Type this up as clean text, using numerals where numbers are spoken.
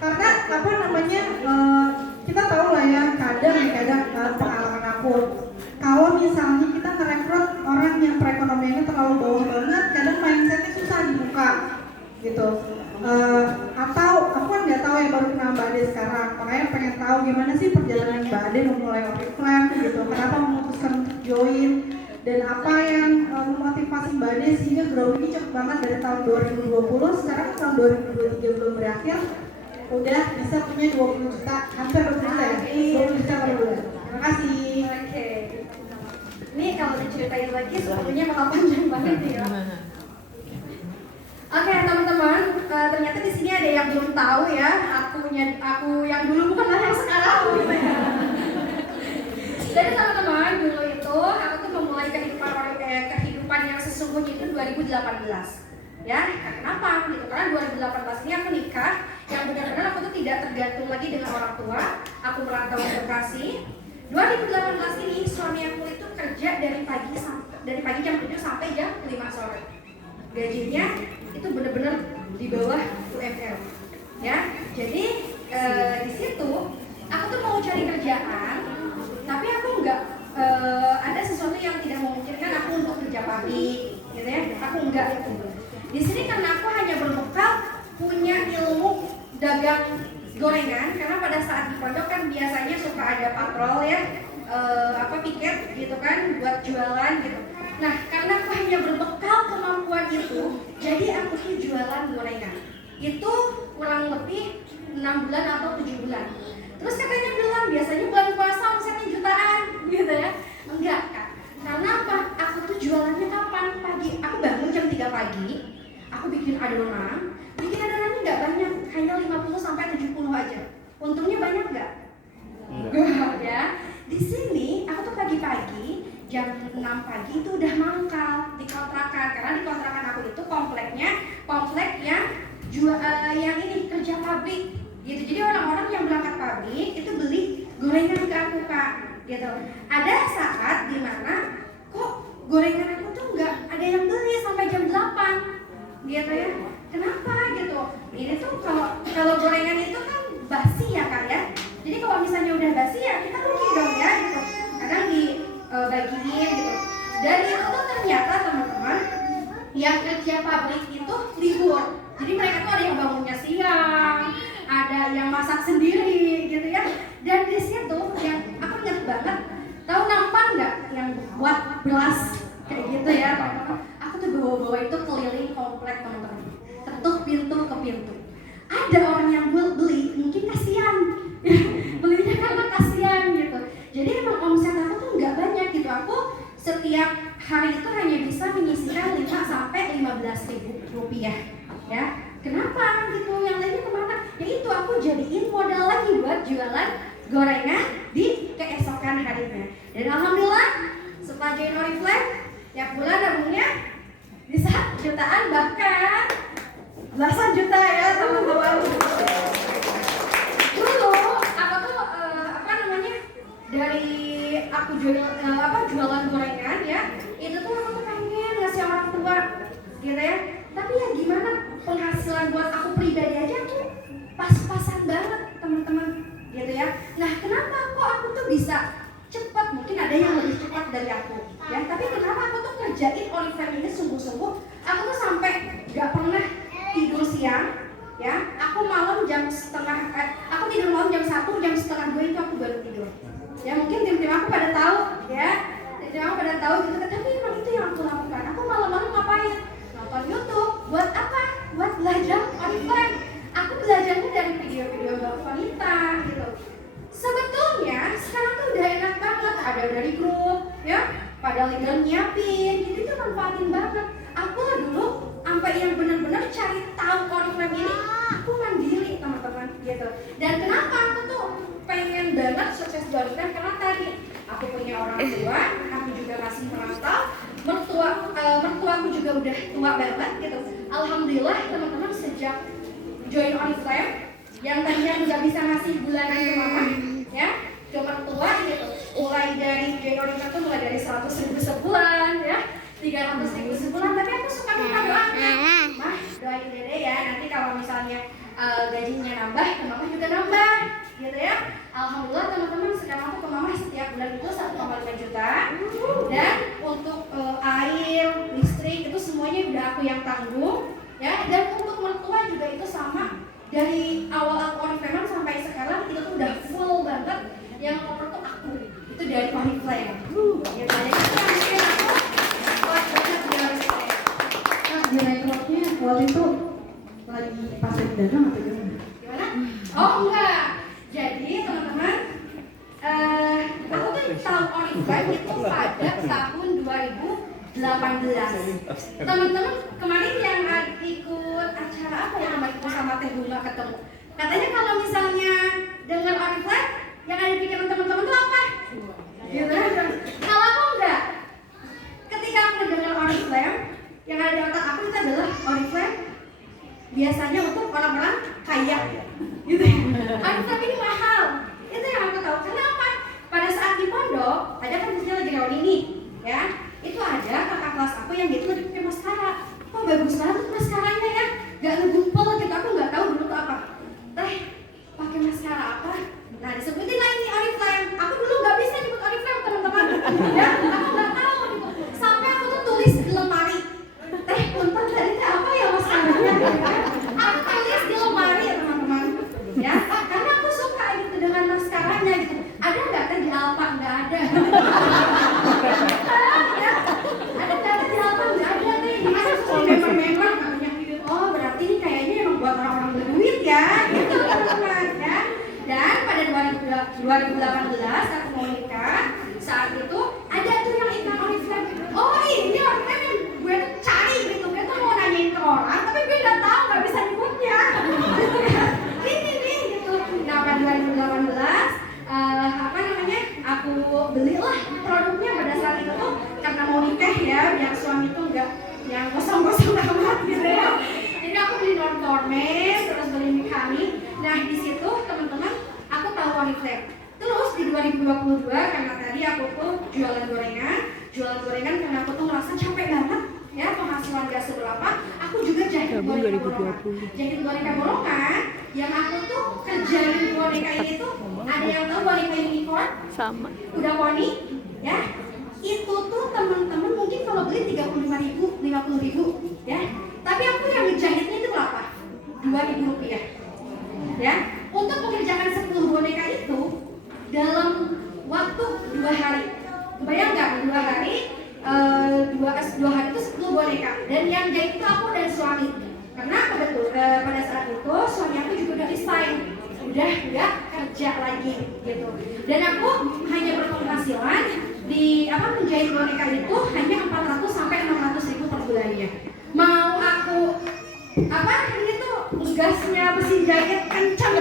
Karena apa namanya kita tahu lah ya kadang pengalaman aku kalau misalnya kita ngerekrut orang yang perekonomiannya terlalu bawah banget, kadang mindsetnya susah dibuka gitu. Atau aku kan nggak tahu ya, baru kenal Mbak Ade sekarang, makanya pengen tahu gimana sih perjalanan Mbak Ade memulai Oriflame gitu, kenapa memutuskan untuk join dan apa yang memotivasi Mbak Ade sehingga grow ini cepet banget dari tahun 2020, sekarang tahun 2023 belum berakhir udah bisa punya 20 juta, hampir 20 juta ya, 20 juta per bulan. Terima kasih. Oke. Ini kalau diceritain lagi sepertinya bakal panjang banget ya. Oke teman-teman, ternyata di sini ada yang belum tahu ya, aku yang dulu bukanlah yang sekarang gitu ya. Jadi teman-teman, dulu itu aku tuh memulai kehidupan yang sesungguhnya itu 2018. Ya, kenapa? Gitu karena 2018 ini aku nikah, yang benar-benar aku tuh tidak tergantung lagi dengan orang tua. Aku merantau ke Bekasi. 2018 ini suami aku itu kerja dari pagi jam 7 sampai jam 5 sore. Gajinya itu benar-benar di bawah UMR. Ya, jadi di situ aku tuh mau cari kerjaan, tapi aku nggak ada sesuatu yang tidak memungkinkan aku untuk kerja pabrik, gitu ya. Aku nggak itu. Di sini karena aku hanya berbekal punya ilmu dagang gorengan, karena pada saat di pondok kan biasanya suka ada patrol ya, piket gitu kan buat jualan gitu. Nah karena aku hanya berbekal kemampuan itu, jadi aku tuh jualan gorengan. Itu kurang lebih 6 bulan atau 7 bulan. Terus katanya bilang biasanya bulan puasa omsetnya jutaan gitu ya. Enggak Kak, karena apa? Aku tuh jualannya kapan? Pagi. Aku bangun jam 3 pagi, aku bikin adonannya nggak banyak, hanya 50-70 aja. Untungnya banyak nggak? Enggak ya. Di sini aku tuh pagi-pagi jam 6 pagi itu udah mangkal di kontrakan, karena di kontrakan aku itu komplek yang ini kerja pabrik gitu. Jadi orang-orang yang berangkat pabrik itu beli gorengan ke aku Kak gitu. Ada saat dimana kok gorengan aku tuh nggak ada yang beli sampai jam 8 gitu ya. Kenapa gitu? Ini tuh kalau gorengan itu kan basi ya Kak ya. Jadi kalau misalnya udah basi ya kita rugi dong ya gitu. Kadang dibagiin gitu. Dan itu tuh ternyata teman-teman yang kerja pabrik itu libur. Jadi mereka tuh ada yang bangunnya siang, ada yang masak sendiri gitu ya. Dan di situ yang aku ingat banget, tahu nampan nggak yang buat beras kayak gitu ya teman-teman? Aku tuh bawa-bawa itu keliling komplek teman-teman, ketuk pintu ke pintu. Ada orang yang beli, mungkin kasihan, belinya karena kasihan gitu. Jadi emang omset aku tuh nggak banyak gitu. Aku setiap hari itu hanya bisa menyisihkan 5-15 ribu rupiah. Ya, kenapa gitu? Yang lainnya kemana? Ya itu aku jadiin modal lagi buat jualan gorengan di keesokan harinya. Dan alhamdulillah setelah join Oriflame, tiap bulan nabungnya bisa jutaan bahkan belasan juta ya teman-teman. Dulu aku tuh dari aku jualan gorengan ya, itu tuh aku tuh pengen ngasih orang tua gitu ya. Tapi ya gimana, penghasilan buat aku pribadi aja tuh pas-pasan banget teman-teman gitu ya. Nah kenapa kok aku tuh bisa cepat? Mungkin ada yang lebih cepat dari aku ya, tapi kenapa aku tuh kerjain Oriflame ini sungguh-sungguh? Aku tuh sampai gak pernah tidur siang ya. Aku tidur malam jam 1, jam setengah 2 itu aku baru tidur ya. Mungkin tim-tim aku pada tahu ya, tim aku pada tahu gitu kan. Tapi emang itu yang aku lakukan. Aku malam-malam ngapain? Nonton YouTube. Buat apa? Buat belajar Oriflame. Aku belajarnya dari video-video Mbak Wanita gitu. Sebetulnya sekarang tuh udah enak banget, ada dari grup ya, pada leader nyiapin gitu, itu manfaatin banget. Aku dulu sampai yang benar-benar cari tahu Oriflame ini, aku mandiri teman-teman gitu. Dan kenapa aku tuh pengen banget sukses di Oriflame? Karena tadi aku punya orang tua, aku juga masih merantau, mertuaku juga udah tua banget gitu. Alhamdulillah teman-teman, sejak join Oriflame yang tadinya nggak bisa ngasih bulanan ke mama ya, ke mertua gitu, mulai dari join Oriflame tuh mulai dari 100.000 sebulan ya, 300.000 sebulan. Tapi aku suka minta doanya, mah doain dede ya, nanti kalau misalnya gajinya nambah, ke mama juga nambah, gitu ya. Alhamdulillah teman-teman, sekarang aku ke mama setiap bulan itu 1,5 juta. Dan untuk air, listrik itu semuanya udah aku yang tanggung, ya. Dan untuk mertua juga itu sama. Dari awal aku Oriflame sampai sekarang itu tuh udah full banget. Yang koper tuh aku, itu dari Oriflame. Ya, jadi itu yang bikin aku kuat banget di Oriflame. Nah, di rekrutnya waktu itu lagi pas lagi dagang atau gimana? Gimana? Oh enggak. Jadi teman-teman, aku tuh tahu Oriflame itu pada tahun 2018. Teman-teman kemarin yang ikut acara apa yang sama sama Teh Bunga ketemu? Katanya kalau misalnya dengan Oriflame, yang ada di pikiran teman-teman tuh apa? Gitu. Kalau aku enggak. Ketika aku dengar Oriflame, yang ada di otak aku itu adalah Oriflame biasanya untuk orang-orang kaya, gitu ya. Oriflame ini mahal, itu yang aku tahu. Kenapa? Pada saat di pondok, ada kan misalnya lagi reuni nih, ya. Itu ada kakak kelas aku yang dia tuh lagi pakai maskara. Kok bagus banget maskaranya ya? Gak ngegumpel gitu, aku nggak tahu dulu tuh apa. Teh, pakai maskara apa? Nah disebutin lah ini Oriflame. Aku dulu nggak bisa nyebut Oriflame teman-teman, ya. Aku nggak tahu gitu. Sampai aku tuh tulis di lemari. Teh, untung tadi teh apa ya maskaranya? Aku tulis di lemari ya teman-teman, ya. Karena aku suka gitu dengan maskaranya gitu. Ada nggak teh di Alfa? Nggak ada. Ada nggak teh di Alfa? Nggak ada nih. Memang katanya. Oh berarti ini kayaknya emang buat orang-orang berduit ya, gitu teman-teman ya. Dan pada 2018 aku mau nikah. Saat itu ada tuh yang iklan Oriflame. Oh ini Oriflame yang gue tuh cari gitu. Gue tuh mau nanyain ke orang, tapi gue nggak tahu, nggak bisa nyebutnya. Gitu ya. Ini nih gitu. Nah pada 2018 apa namanya? Aku belilah produknya pada saat itu tuh karena mau nikah ya, biar suami tuh nggak yang kosong-kosong amat gitu ya. Jadi aku beli non-formes, terus beli Mikami. Nah di situ teman-teman aku tahu Oriflame. Terus di 2022 karena tadi aku tuh jualan gorengan karena aku tuh ngerasa capek banget ya, penghasilan gak seberapa. Aku juga jahit boneka borongan. Jahit boneka borongan yang aku tuh kerjain boneka ini tuh ada yang tahu boneka unicorn? Sama. Udah poni ya. Itu tuh teman-teman mungkin kalau beli 35.000, 50.000 ya. Tapi aku yang ngejahitnya itu berapa? 2.000 rupiah. Ya, untuk mengerjakan 10 boneka itu dalam waktu 2 hari. Kebayang nggak 2 hari? 2 hari itu 10 boneka. Dan yang jahit itu aku dan suami. Karena pada saat itu suami aku juga udah resign, udah nggak kerja lagi gitu. Dan aku hanya berpenghasilan di menjahit boneka itu hanya 400 sampai 600.000 per bulannya. Mau aku ini tuh gasnya mesin jahit kencang